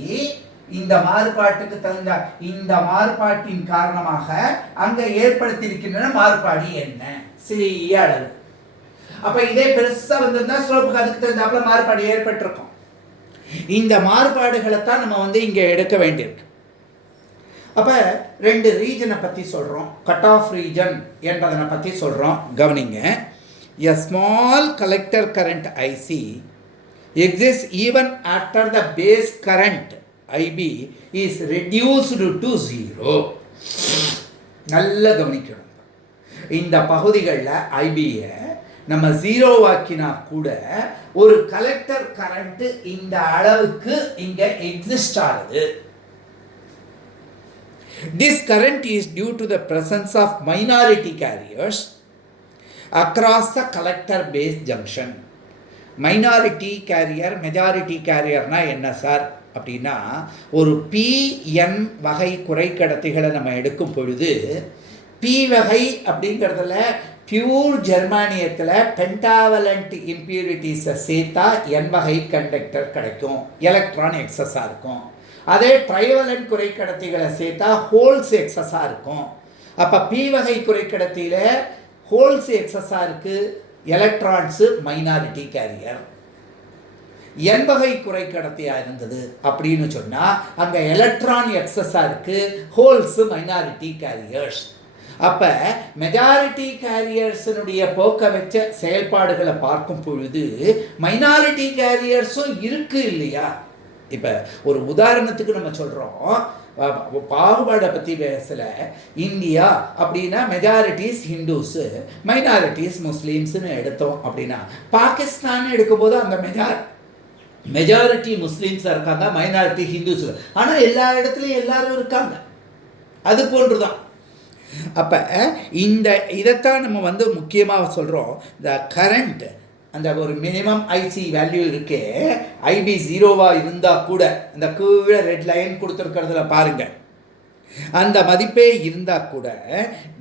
இந்த மாறுபாட்டுக்கு தகுந்த இந்த மாறுபாட்டின் காரணமாக அங்கே ஏற்படுத்தியிருக்கின்ற மாறுபாடு என்ன? சிறிய அளவு. அப்போ இதே பெருசாக வந்திருந்தா ஸ்லோப்புக்கு அதுக்கு தகுந்தாப்புல மாறுபாடு ஏற்பட்டிருக்கும். இந்த மாறுபாடுகளை தான் நம்ம வந்து இங்கே எடுக்க வேண்டியிருக்கு. அப்போ ரெண்டு ரீஜனை பற்றி சொல்கிறோம், கட் ஆஃப் ரீஜன் என்பதனை பற்றி சொல்கிறோம். கவனிங்க. A small collector current IC exists even after the base current IB is reduced to 0. நல்ல கவனிக்கணும். இந்த பகுதிகளில் ஐபியை நம்ம ஜீரோவாக்கினா கூட ஒரு கலெக்டர் கரண்ட் இந்த அளவுக்கு இங்க எக்ஸிஸ்ட் ஆகுது. This current is due to the presence of minority carriers across the collector base junction. Minority carrier majority கேரியர்னா என்ன சார் அப்படின்னா, ஒரு PN வகை குறைக்கடத்திகளை நம்ம எடுக்கும் பொழுது P வகை அப்படிங்கிறதுல பியூர் ஜெர்மானியத்தில் பென்டாவலண்ட் இம்பியூரிட்டிஸை சேர்த்தா N வகை கண்டக்டர் கிடைக்கும், எலக்ட்ரான் எக்ஸஸாக இருக்கும். அதே ட்ரைவலண்ட் குறைக்கடத்திகளை சேர்த்தா ஹோல்ஸ் எக்ஸஸாக இருக்கும். அப்போ P வகை குறைக்கடத்தியில் ஹோல்ஸ் எக்ஸஸாக இருக்குது, எலக்ட்ரான்ஸு மைனாரிட்டி கேரியர். N வகை குறைக்கடத்தியாக இருந்தது அப்படின்னு சொன்னால் அங்கே எலக்ட்ரான் எக்ஸஸாக இருக்குது, ஹோல்ஸு மைனாரிட்டி கேரியர்ஸ். அப்போ மெஜாரிட்டி கேரியர்ஸினுடைய போக்க வச்ச செயல்பாடுகளை பார்க்கும் பொழுது மைனாரிட்டி கேரியர்ஸும் இருக்குது இல்லையா? இப்போ ஒரு உதாரணத்துக்கு நம்ம சொல்கிறோம், பாகுபாடை பற்றி பேசல. இந்தியா அப்படின்னா மெஜாரிட்டிஸ் ஹிந்துஸு, மைனாரிட்டிஸ் முஸ்லீம்ஸ்னு எடுத்தோம் அப்படின்னா, பாகிஸ்தான் எடுக்கும்போது அந்த மெஜாரிட்டி முஸ்லீம்ஸாக இருக்காங்க, மைனாரிட்டி ஹிந்துஸ். ஆனால் எல்லா இடத்துலையும் எல்லாரும் இருக்காங்க. அது போன்று தான். அப்போ இதைத்தான் நம்ம வந்து முக்கியமாக சொல்கிறோம். இந்த கரண்ட் அந்த ஒரு மினிமம் ஐசி வேல்யூ இருக்கே, ஐபி 0வாக இருந்தால் கூட இந்த கீழே ரெட் லைன் கொடுத்துருக்கிறதுல பாருங்கள், அந்த மதிப்பே இருந்தால் கூட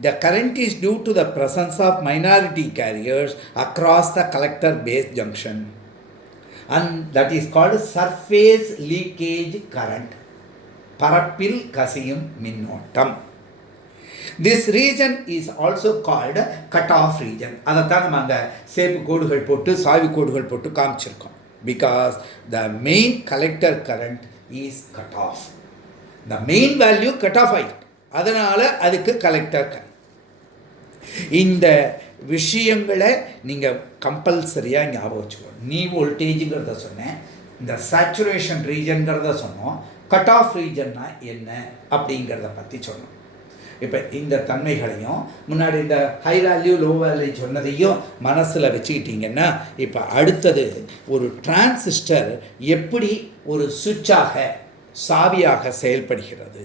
the current is due to the presence of minority carriers across the collector base junction and that is called surface leakage current. பரப்பில் கசியும் மின்னோட்டம். This region is also called cut-off region. அதைத்தான் நம்ம அந்த சேப்பு கோடுகள் போட்டு சாவி கோடுகள் போட்டு காமிச்சிருக்கோம். Because the main collector current is cut off. The main value cut off ஆயிருக்கு. அதனால் அதுக்கு கலெக்டர் கரண்ட். இந்த விஷயங்களை நீங்கள் கம்பல்சரியாக ஞாபகம் வச்சுக்கணும். நீ வோல்டேஜுங்கிறத சொன்னேன், இந்த சேச்சுரேஷன் ரீஜன்கிறத சொன்னோம், கட் ஆஃப் ரீஜன்னா என்ன அப்படிங்கிறத பற்றி சொன்னோம். இப்போ இந்த தன்மைகளையும் முன்னாடி இந்த ஹை வேல்யூ லோ வேல்யூ சொன்னதையும் மனசில் வச்சுக்கிட்டிங்கன்னா இப்போ அடுத்தது ஒரு டிரான்சிஸ்டர் எப்படி ஒரு சுவிட்சாக சாவியாக செயல்படுகிறது.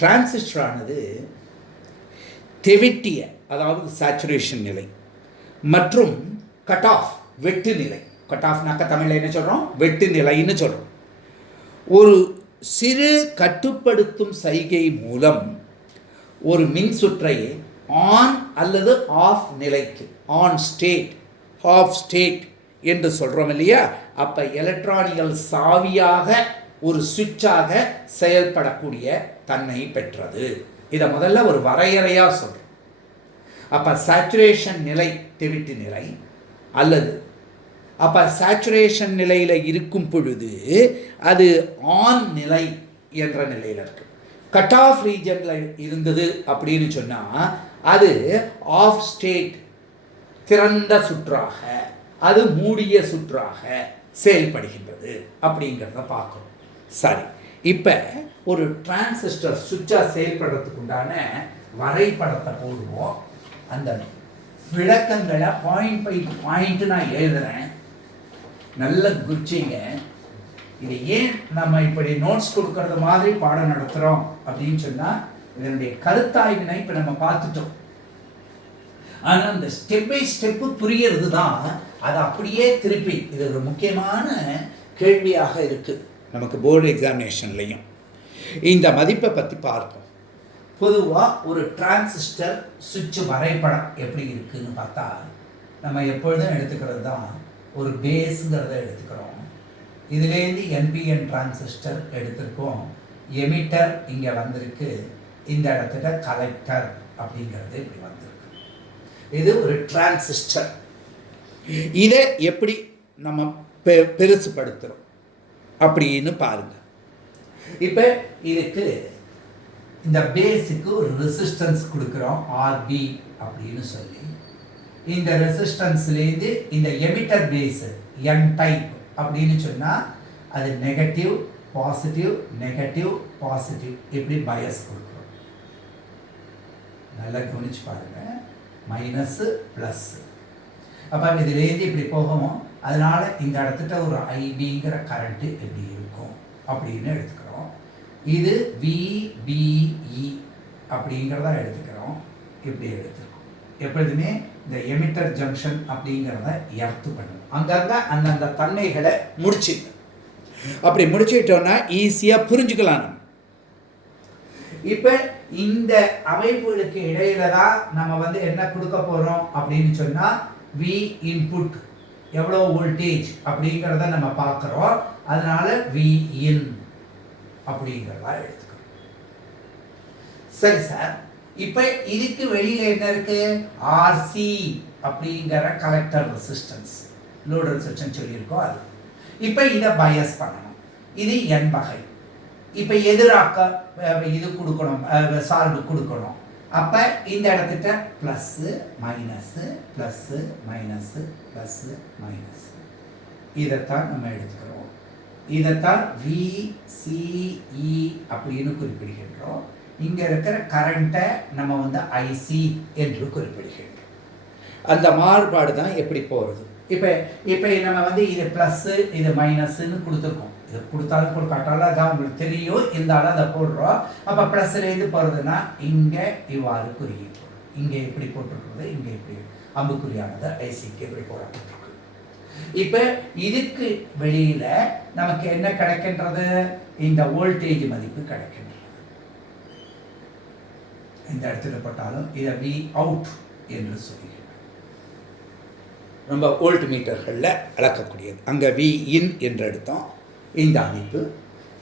டிரான்சிஸ்டரானது தெவிட்டிய அதாவது சேச்சுரேஷன் நிலை மற்றும் கட் ஆஃப் வெட்டு நிலை. கட் ஆஃப்னாக்கா தமிழில் என்ன சொல்கிறோம்? வெட்டு நிலைன்னு சொல்கிறோம். ஒரு சிறு கட்டுப்படுத்தும் சைகை மூலம் ஒரு மின்சுற்றை ஆன் அல்லது ஆஃப் நிலைக்கு, ஆன் ஸ்டேட், ஆஃப் ஸ்டேட் என்று சொல்கிறோம் இல்லையா? அப்போ எலக்ட்ரானிக்கல் சாவியாக ஒரு சுவிட்சாக செயல்படக்கூடிய தன்மை பெற்றது. இதை முதல்ல ஒரு வரையறையாக சொல்கிறோம். அப்போ சேச்சுரேஷன் நிலை தெவிட்டு நிலை அல்லது அப்போ சேச்சுரேஷன் நிலையில் இருக்கும் பொழுது அது ஆன் நிலை என்ற நிலையில் இருக்கு. கட் ஆஃப் ரீஜனில் இருந்தது அப்படின்னு சொன்னால் அது ஆஃப் ஸ்டேட், திறந்த சுற்றாக, அது மூடிய சுற்றாக செயல்படுகின்றது அப்படிங்கிறத பார்க்கணும். சரி, இப்போ ஒரு டிரான்சிஸ்டர் சுவிட்சாக செயல்படுறதுக்கு உண்டான வரைபடத்தை போடுவோம். அந்த விளக்கங்களை பாயிண்ட் பை பாயிண்ட் நான் எழுதுகிறேன், நல்ல குச்சிங்க. இது ஏன் நம்ம இப்படி நோட்ஸ் கொடுக்கறது மாதிரி பாடம் நடத்துகிறோம் அப்படின்னு சொன்னால் இதனுடைய கருத்தாய்வினை இப்போ நம்ம பார்த்துட்டோம். ஆனால் அந்த ஸ்டெப் பை ஸ்டெப்பு புரியறது தான் அது அப்படியே திருப்பி இது ஒரு முக்கியமான கேள்வியாக இருக்குது நமக்கு போர்டு எக்ஸாமினேஷன்லையும். இந்த மதிப்பை பற்றி பார்ப்போம். பொதுவாக ஒரு டிரான்சிஸ்டர் சுவிட்ச் வரைபடம் எப்படி இருக்குதுன்னு பார்த்தா நம்ம எப்பொழுதும் எடுத்துக்கிறது தான் ஒரு பேஸுங்கிறத எடுத்துக்கிறோம். இதுலேருந்து என்பிஎன் டிரான்சிஸ்டர் எடுத்திருக்கோம். எமிட்டர் இங்கே வந்திருக்கு, இந்த இடத்துல கலெக்டர் அப்படிங்கிறது இப்படி வந்திருக்கு. இது ஒரு டிரான்சிஸ்டர். இதை எப்படி நம்ம பெருசுப்படுத்துகிறோம் அப்படின்னு பாருங்க. இப்போ இதுக்கு இந்த பேஸுக்கு ஒரு ரெசிஸ்டன்ஸ் கொடுக்குறோம், ஆர்பி அப்படின்னு சொல்லி. இந்த ரெசிஸ்டன்ஸ்லேருந்து இந்த எமிட்டர் பேஸு என் டைப் அப்படின்னு சொன்னால் அது நெகட்டிவ் பாசிட்டிவ் நெகட்டிவ் பாசிட்டிவ் இப்படி பயஸ் கொடுக்குறோம். நல்லா கவனிச்சு பாருங்கள், மைனஸு ப்ளஸ்ஸு. அப்போ இதுலேருந்து இப்படி போகும். அதனால் இந்த இடத்துல ஒரு ஐபிங்கிற கரண்ட்டு எப்படி இருக்கும் அப்படின்னு எடுத்துக்கிறோம். இது விபிஇ அப்படிங்கிறத எடுத்துக்கிறோம். இப்படி எடுத்துக்கிறோம். எப்பொழுதுமே இந்த எமிட்டர் ஜங்ஷன் அப்படிங்கிறத எர்த்து பண்ணும். அங்கங்கே அந்தந்த தன்மைகளை முடிச்சுக்கணும். அப்படி முடிச்சுக்கிட்டோன்னா ஈஸியாக புரிஞ்சுக்கலாம். இப்போ இந்த அமைப்புகளுக்கு இடையில தான் நம்ம என்ன கொடுக்க போகிறோம் அப்படின்னு சொன்னால் வி இன்புட் எவ்வளோ வோல்டேஜ் அப்படிங்கிறத நம்ம பார்க்குறோம். அதனால வி இன் அப்படிங்கிறதா எடுத்துக்கிறோம். சரி சார், இப்போ இதுக்கு வெளியில் என்ன இருக்கு? ஆர்சி அப்படிங்கிற கலெக்டர் ரெசிஸ்டன்ஸ், லோட் ரெசிஸ்டன்ஸ் சொல்லியிருக்கோம். அது இப்போ இதை பயஸ் பண்ணணும். இது என் வகை. இப்போ எதிராக்க இது கொடுக்கணும், சார்பு கொடுக்கணும். அப்போ இந்த இடத்துட்ட plus minus plus minus plus minus இதைத்தான் நம்ம எடுத்துக்கிறோம். இதைத்தான் விசிஇ அப்படின்னு குறிப்பிடுகின்றோம். இங்கே இருக்கிற கரண்ட்டை நம்ம ஐசி என்று குறிப்பிடுகின்றோம். அந்த மாறுபாடு தான் எப்படி போகிறது. இப்போ நம்ம இது ப்ளஸ்ஸு இது மைனஸ்ன்னு கொடுத்துருக்கோம். இது கொடுத்தாலும் கொடுக்காட்டாலும் அதான் உங்களுக்கு தெரியும், இருந்தாலும் அதை போடுறோம். அப்போ ப்ளஸ்லேருந்து போகிறதுனா இங்கே இவ்வாறு குறியீடு போடும். இங்கே இப்படி போட்டுருக்குறது, இங்கே இப்படி அம்புக்குறியானது ஐசிக்கு இப்படி போடப்பட்டிருக்கு. இப்போ இதுக்கு வெளியில நமக்கு என்ன கிடைக்கின்றது? இந்த வோல்டேஜ் மதிப்பு கிடைக்கின்றது. இந்த இடத்துல போட்டாலும் இதை வி அவுட் என்று சொல்லுகிறோம். ரொம்ப வோல்ட் மீட்டர்களில் அளக்கக்கூடியது. அங்கே வி இன் என்று எடுத்தோம் இந்த அமைப்பு.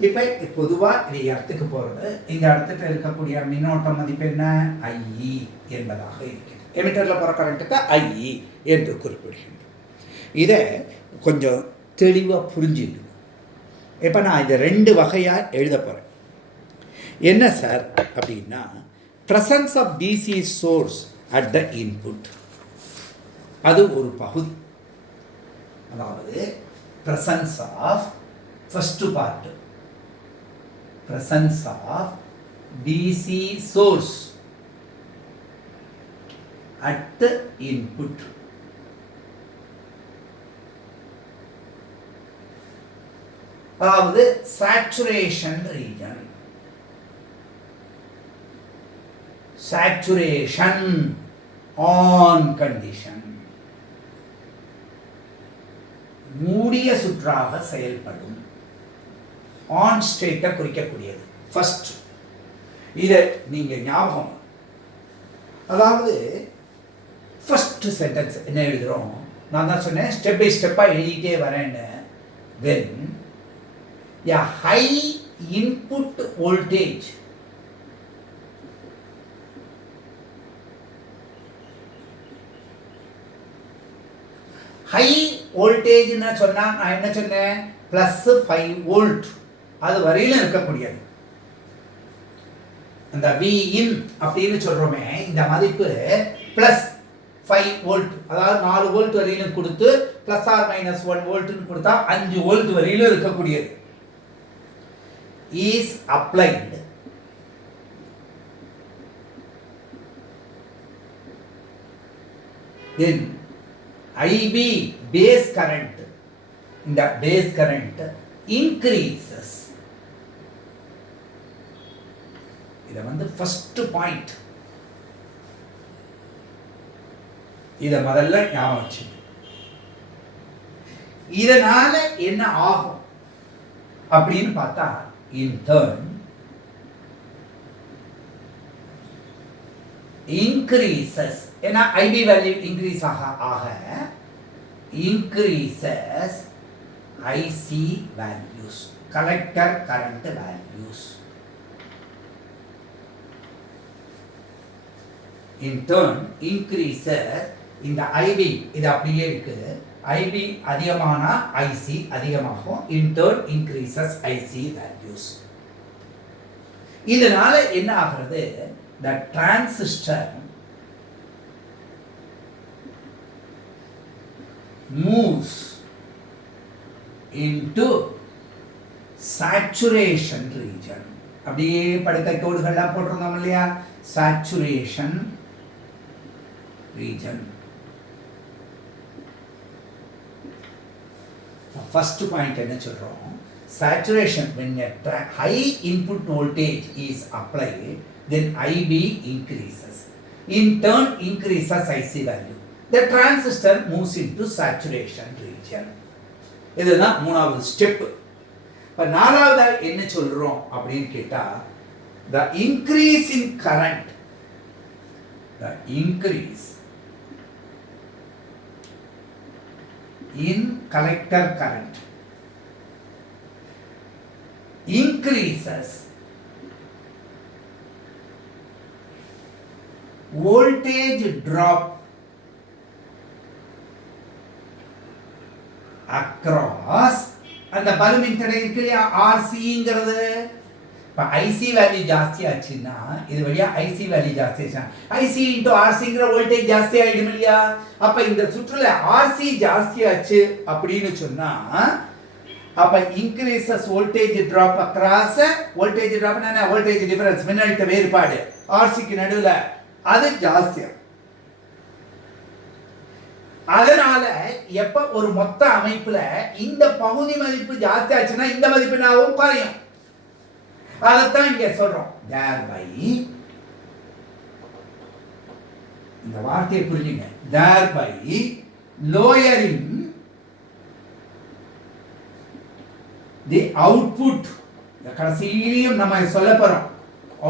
இப்போ பொதுவாக இது இடத்துக்கு போகிறது. இந்த இடத்துக்கு இருக்கக்கூடிய மின்னோட்ட மதிப்பு என்ன? ஐஇ என்பதாக இருக்கிறது. எமிட்டரில் போகிற கரண்ட்டுக்கு ஐஇ என்று குறிப்பிடுகின்றோம். இதை கொஞ்சம் தெளிவாக புரிஞ்சுக்கணும். இப்போ நான் இதை 2 வகையாக எழுத போகிறேன். என்ன சார் அப்படின்னா, presence of DC source at the input, அது ஒரு பகுதி. அதாவது presence of first part, presence of DC source at the input. அதாவது saturation region, saturation on condition, மூடிய சுற்றாக செயல்படும் ஆன் ஸ்டேட்டை குறிக்கக்கூடியது. ஃபர்ஸ்ட் இதை நீங்கள் ஞாபகம். அதாவது ஃபர்ஸ்ட் சென்டென்ஸ் என்ன எழுதுகிறோம்? நான் தான் சொன்னேன் ஸ்டெப் பை ஸ்டெப்பாக எழுதிட்டே வரேன்னு. when a high input voltage high வோல்டேஜ்னு சொன்னால் நான் என்ன சொன்னேன்? +5 வோல்ட் அது வரையிலும் இருக்கக்கூடியது. அந்த வி இன் அப்படின்னு சொல்கிறோமே, இந்த மதிப்பு +5 வோல்ட், அதாவது 4 வோல்ட் வரையிலும் கொடுத்து ±1 வோல்ட்னு கொடுத்தா 5 வோல்ட் வரையிலும் இருக்கக்கூடியது. is applied then IB base current, இந்த base current increases. இதை ஃபர்ஸ்ட் பாயிண்ட், இதை முதல்ல ஞாபகம் வச்சு. இதனால என்ன ஆகும் அப்படின்னு பார்த்தா, in turn increases, ஏன்னா ஐபி வேல்யூ இன்க்ரீஸ் ஆக increases IC values, collector current values. in turn increases இந்த IB, இது அப்படியே இருக்கு. IB அதிகமானா IC அதிகமாகும். in turn increases IC values. இதனால என்ன ஆகிறது? the transistor moves into saturation region. அப்படியே படுக்கை கோடுகள்லாம் போட்டிருந்தோம் இல்லையா? saturation region. first point என்ன சொல்றோம்? saturation, when a high input voltage is applied, then IB increases, in turn increases IC value. The transistor moves into saturation region. இதுதான் 3வது step. இப்போ 4வது என்ன சொல்றோம் அப்படின்னு கேட்டா, the increase in current, the increase in collector current increases voltage drop across அந்த bulb மின்தடை இருக்கு இல்லையா? RCங்கிறது. இப்போ ஐசி வேல்யூ ஜாஸ்தி ஆச்சுன்னா, இது வழியா ஐசி வேல்யூ ஜாஸ்தி ஆச்சுன்னா ஐசி இன்டூ ஆர்சிங்கிற வோல்டேஜ் ஜாஸ்தி ஆகிடும் இல்லையா? அப்போ இந்த சுற்றுல ஆர்சி ஜாஸ்தி ஆச்சு அப்படின்னு சொன்னா, அப்போ increases voltage drop across. Voltage ட்ராப்னா என்ன? வோல்டேஜ் டிஃபரன்ஸ், மின்னழுத்த வேறுபாடு ஆர்சிக்கு நடுவில் அது ஜாஸ்தியா. அதனால எப்ப ஒரு மொத்த அமைப்புல இந்த பகுதி மதிப்பு ஜாஸ்தி ஆச்சுன்னா இந்த மதிப்பு நாவும் குறையும். அதைத்தான் இங்க சொல்றோம். thereby, இந்த வார்த்தையை புரிஞ்சுங்க, thereby lowering தி அவுட்புட், இந்த கடைசியிலையும் நம்ம சொல்ல போறோம்,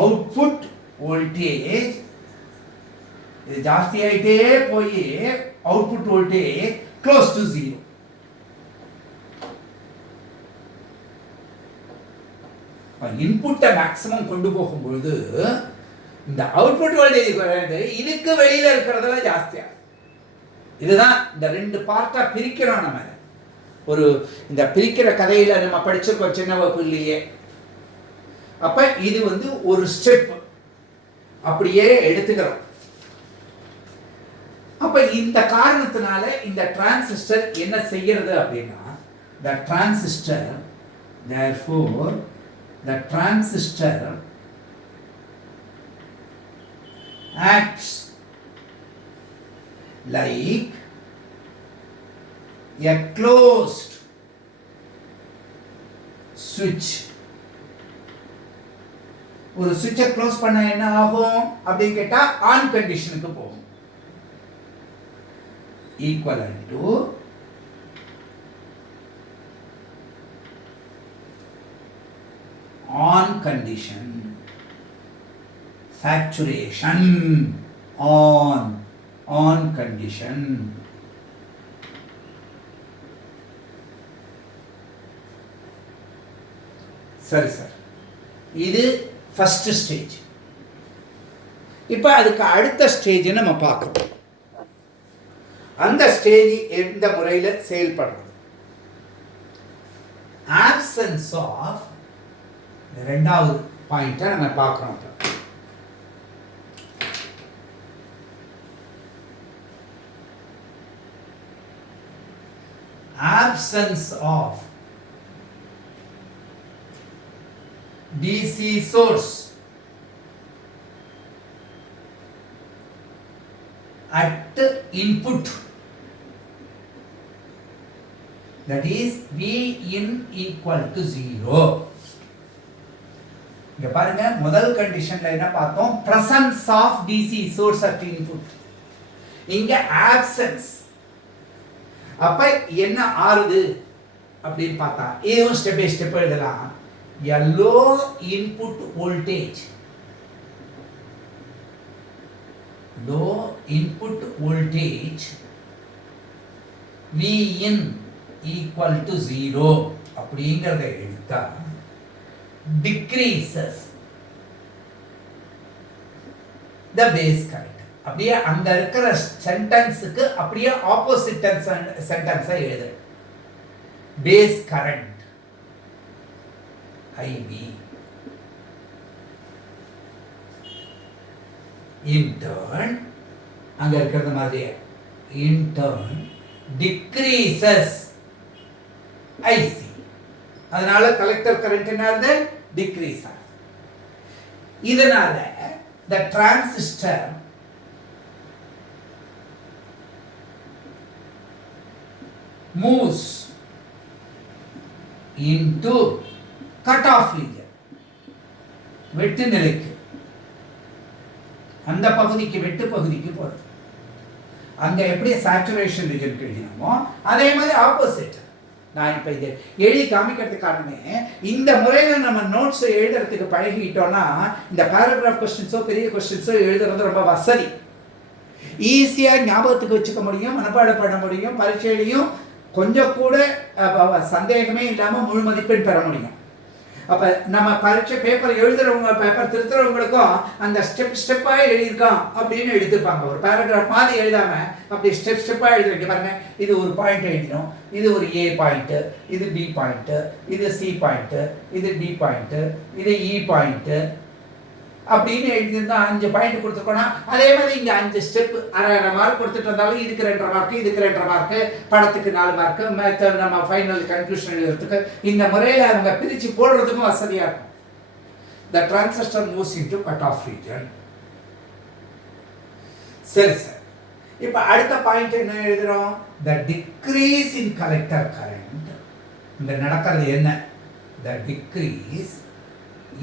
அவுட்புட் வோல்டேஜ் இது ஜாஸ்தி ஆயிட்டே போய் அவுட்புட் வோல்டேஜ் க்ளோஸ் டு 0. இன்புட்டை மேக்ஸிமம் கொண்டு போகும்பொழுது இந்த அவுட்புட் வோல்டேஜ் இதுக்கு வெளியில இருக்கிறதெல்லாம் ஜாஸ்தியா. இதுதான் இந்த ரெண்டு பார்ட்டா பிரிக்கிறோம் நம்ம. ஒரு இந்த பிரிக்கிற கதையில நம்ம படிச்சிருக்கோம் சின்ன வகுப்புலயே. அப்ப இது வந்து ஒரு ஸ்டெப் அப்படியே எடுத்துக்கிறோம். அப்ப இந்த காரணத்தினால இந்த டிரான்சிஸ்டர் என்ன செய்யறது அப்படின்னா, the transistor therefore the transistor acts like a closed switch. ஒரு சுவிட்சை க்ளோஸ் பண்ண என்ன ஆகும் அப்படின்னு கேட்டா ஆன் கண்டிஷனுக்கு போகும். equivalent to on condition, saturation, on condition. சரி சார், இது ஃபர்ஸ்ட் ஸ்டேஜ். இப்போ அதுக்கு அடுத்த ஸ்டேஜ் நம்ம பார்க்கணும். அந்த ஸ்டேஜ் எந்த முறையில் செயல்படுறது, ஆப்சன்ஸ் ஆஃப், ரெண்டாவது பாயிண்ட்டை நம்ம பார்க்கணும். Options of DC source at input, that is V in equal to 0. இங்க பாருங்க, முதல் கண்டிஷன்ல என்ன பார்த்தோம், presence of DC source at input. இங்க absence. அப்ப என்ன ஆறுது அப்படின்னு பார்த்தா, இதுவும் ஸ்டெப் பை ஸ்டெப் எழுதலாம். A low input voltage, low input voltage V in equal to 0 அப்படிங்கறத எடுத்தா decreases the base current. அப்படியே அங்க இருக்கிற சென்டென்ஸ்க்கு அப்படியே ஆப்போசிட் சென்டென்ஸை எழுது. base current IB in turn அங்க இருக்கிறது மாதிரி in turn decreases IC. அதனால கலெக்டர் கரண்ட் என்னது, டிக்ரீஸ் ஆகுது. இதனால the transistor moves into cut off region, வெட்டு நிலைக்கு, அந்த பகுதிக்கு, வெட்டு பகுதிக்கு போறது. அங்க எப்படி சேச்சுரேஷன் ரீஜன் எழுதினோமோ அதே மாதிரி ஆப்போசிட். நான் இப்ப இதை எழுதி காமிக்கிறதுக்கு காரணமே, இந்த முறையில நம்ம நோட்ஸ் எழுதுறதுக்கு பழகிட்டோம்னா இந்த பேராகிராஃப் கொஸ்டின்ஸோ பெரிய கொஸ்டின்ஸோ எழுதுறது ரொம்ப வசதி. ஈஸியா ஞாபகத்துக்கு வச்சுக்க முடியும், மனப்பாடம் பண்ண முடியும், பரீட்சையிலையும் கொஞ்சம் கூட சந்தேகமே இல்லாம முழு மதிப்பெண் பெற முடியும். அப்ப நம்ம பரீட்சை பேப்பர் எழுதுறவங்க, பேப்பர் திருத்துறவங்களுக்கும் அந்த ஸ்டெப்பா எழுதியிருக்கான் அப்படின்னு எடுத்துப்பாங்க. ஒரு பேராகிராஃப் மாதிரி எழுதாம அப்படி ஸ்டெப்பா எழுதிருக்க பாருங்க. இது ஒரு பாயிண்ட் எழுதினோம், இது ஒரு A பாயிண்ட், இது B பாயிண்ட், இது C பாயிண்ட், இது D பாயிண்ட், இது E பாயிண்ட் அப்படின்னு எழுதியிருந்தா 5 பாயிண்ட் கொடுத்துருக்கோம்னா, அதே மாதிரி இங்க 5 ஸ்டெப், அரை மார்க் கொடுத்துட்டு வந்தாலும் இதுக்கு 2.5 மார்க், இதுக்கு 2.5 மார்க், படத்துக்கு 4 மார்க், நம்ம ஃபைனல் கன்க்ளூஷன் எழுதுறதுக்கு இந்த முறையில் அவங்க பிரித்து போடுறதுக்கும் வசதியா இருக்கும். The transistor moves into cut-off region. சரி சார், இப்போ அடுத்த பாயிண்ட் என்ன எழுதுறோம், the decrease in collector current. இங்க நடக்கிறது என்ன, the decrease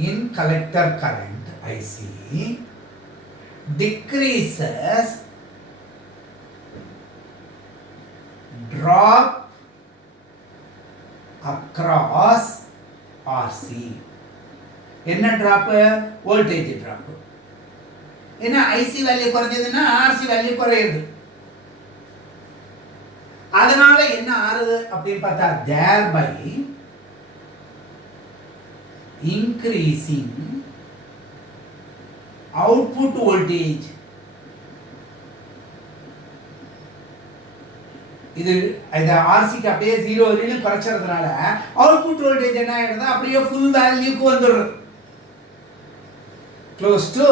in collector current IC decreases drop across RC. என்ன டிராப்பு? Voltage drop. ஏன்னா ஐசி வேல்யூ குறைஞ்சதுன்னா ஆர்சி வேல்யூ குறையுது. அதனால என்ன ஆறுது அப்படின்னு பார்த்தா thereby increasing output voltage. இது ஆர்சிக்கு அப்படியே 0 வரையிலும் குறைச்சறதுனால அவுட்புட் வோல்டேஜ் என்ன ஆயிடுது? அப்படியே ஃபுல் வேல்யூக்கு வந்துடுது. Close to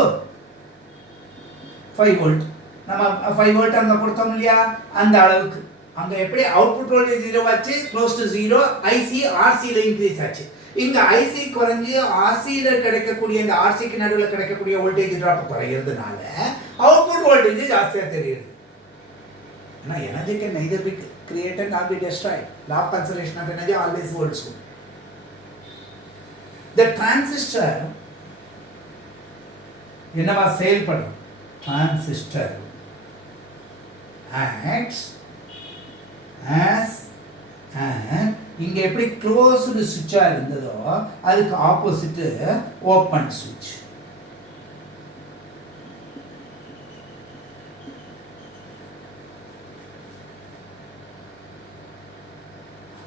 5 volt. நம்ம 5 வோல்ட் அங்க கொடுத்தோம் இல்லையா, அந்த அளவுக்கு. அங்க எப்படி அவுட்புட் வோல்டேஜ் 0 ஆச்சு, க்ளோஸ் டு 0. ஐசி ஆர்சில இன்க்ரீஸ் ஆச்சு. இங்க ஐசி குறைஞ்சு ஆர்சில கிடைக்கக்கூடிய இந்த ஆர்சிக்கு நடுவில் கிடைக்கக்கூடிய வோல்டேஜ் டிராப் குறையிறதுனால அவுட்புட் வோல்டேஜ் ஜாஸ்தியா தெரியுது. Now, energy can neither be created nor be destroyed. Law of conservation of energy always holds good. The transistor என்னவா செயல்படும்? Transistor acts as an இங்க எப்படி closed switch இருந்ததோ அதுக்கு ஆப்போசிட் open switch.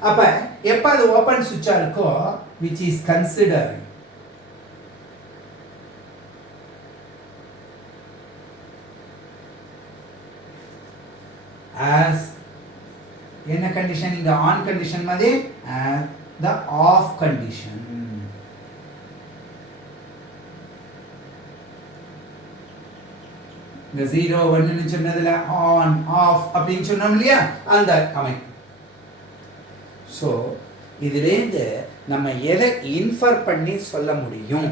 அப்ப எப்ப அது ஓபன் சுவிட்சா இருக்கோ which is considered as என்ன கண்டிஷன்? இங்க ஆன் கண்டிஷன் மாதிரி the off condition. இந்த 0 1 ன்னு சொன்னதுல ஆன் ஆஃப் அப்படின்னு சொன்னோம் இல்லையா, அந்த அமைப்பு. ஸோ இதிலேருந்து நம்ம எதை இன்ஃபர் பண்ணி சொல்ல முடியும்?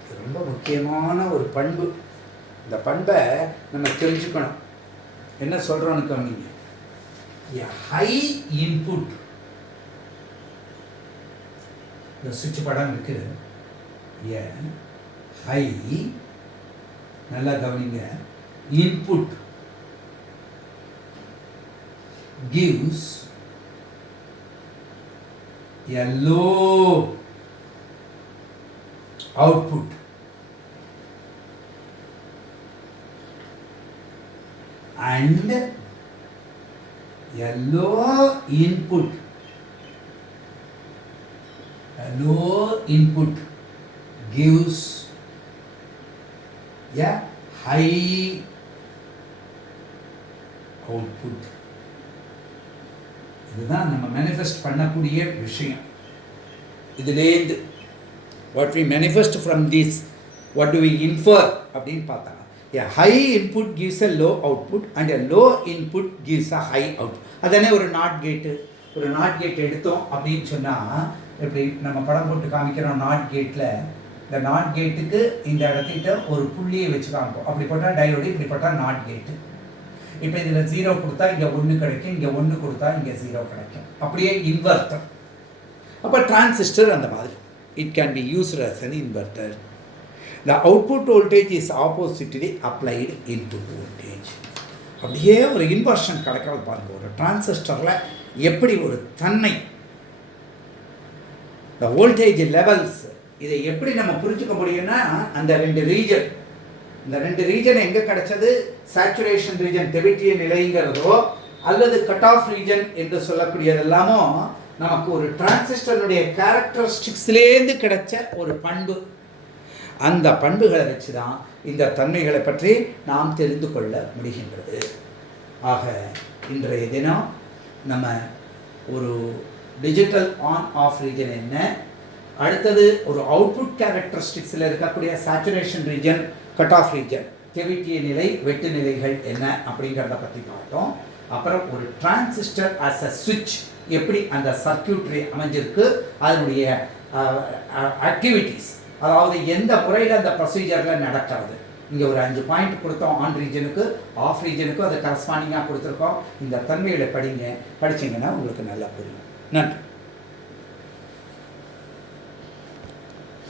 இது ரொம்ப முக்கியமான ஒரு பண்பு. இந்த பண்பை நம்ம தெரிஞ்சுக்கணும். என்ன சொல்கிறோன்னு கவனிங்க. ஹை இன்புட், இந்த சுவிட்ச் படம் இருக்கு. ஹை, நல்லா கவனிங்க, input gives a low output and a low input. A low input gives a high output. இதுதான் நம்ம மேனிஃபெஸ்ட் பண்ணக்கூடிய விஷயம். இதிலேருந்து what we manifest from this, what do we infer அப்படின்னு பார்த்தா, a high input gives a low output and a low input gives a high output. அதானே ஒரு not கேட்டு. ஒரு நாட் கேட் எடுத்தோம் அப்படின்னு சொன்னால் எப்படி நம்ம படம் போட்டு காமிக்கிறோம். நாட் கேட்டில் இந்த நாட் கேட்டுக்கு இந்த இடத்துக்கிட்ட ஒரு புள்ளியை வச்சு காமிப்போம். அப்படி போட்டால் டையோடு, இப்படி போட்டால் நாட் கேட்டு. இப்போ இதில் 0 கொடுத்தா இங்கே 1 கிடைக்கும், இங்கே 1 கொடுத்தா இங்கே 0 கிடைக்கும். அப்படியே இன்வெர்ட்டர். அப்போ டிரான்சிஸ்டர் அந்த மாதிரி it can be used as an inverter. The output voltage is opposite to the applied input voltage. அப்படியே ஒரு இன்வர்ஷன் கிடைக்கிறது பாருங்க. ஒரு டிரான்சிஸ்டரில் எப்படி ஒரு தன்மை, the voltage levels, இதை எப்படி நம்ம புரிஞ்சுக்க முடியும்னா அந்த 2 ரீஜன், இந்த 2 ரீஜன் எங்கே கிடைச்சது? சேச்சுரேஷன் ரீஜன் தெவிட்டிய நிலைங்கிறதோ அல்லது கட் ஆஃப் ரீஜன் என்று சொல்லக்கூடியதெல்லாமோ நமக்கு ஒரு டிரான்சிஸ்டருடைய கேரக்டரிஸ்டிக்ஸ்லேருந்து கிடைச்ச ஒரு பண்பு. அந்த பண்புகளை வச்சு தான் இந்த தன்மைகளை பற்றி நாம் தெரிந்து கொள்ள முடிகின்றது. ஆக இன்றைய தினம் நம்ம ஒரு டிஜிட்டல் ஆன் ஆஃப் ரீஜன் என்ன, அடுத்தது ஒரு அவுட்புட் கேரக்டரிஸ்டிக்ஸில் இருக்கக்கூடிய saturation region, cut off region, தெவிட்டிய நிலை, வெட்டு நிலைகள் என்ன அப்படிங்கிறத பற்றி பார்த்தோம். அப்புறம் ஒரு டிரான்சிஸ்டர் ஆஸ் அ சுவிட்ச் எப்படி அந்த சர்க்யூட்ரி அமைஞ்சிருக்கு, அதனுடைய ஆக்டிவிட்டீஸ், அதாவது எந்த முறையில் அந்த ப்ரொசீஜரில் நடக்கிறது. இங்கே ஒரு 5 பாயிண்ட் கொடுத்தோம். ஆன் ரீஜனுக்கு, ஆஃப் ரீஜனுக்கு அதை கரஸ்பாண்டிங்காக கொடுத்துருக்கோம். இந்த தன்மைகளை படிச்சிங்கன்னா உங்களுக்கு நல்லா புரியும். நன்றி.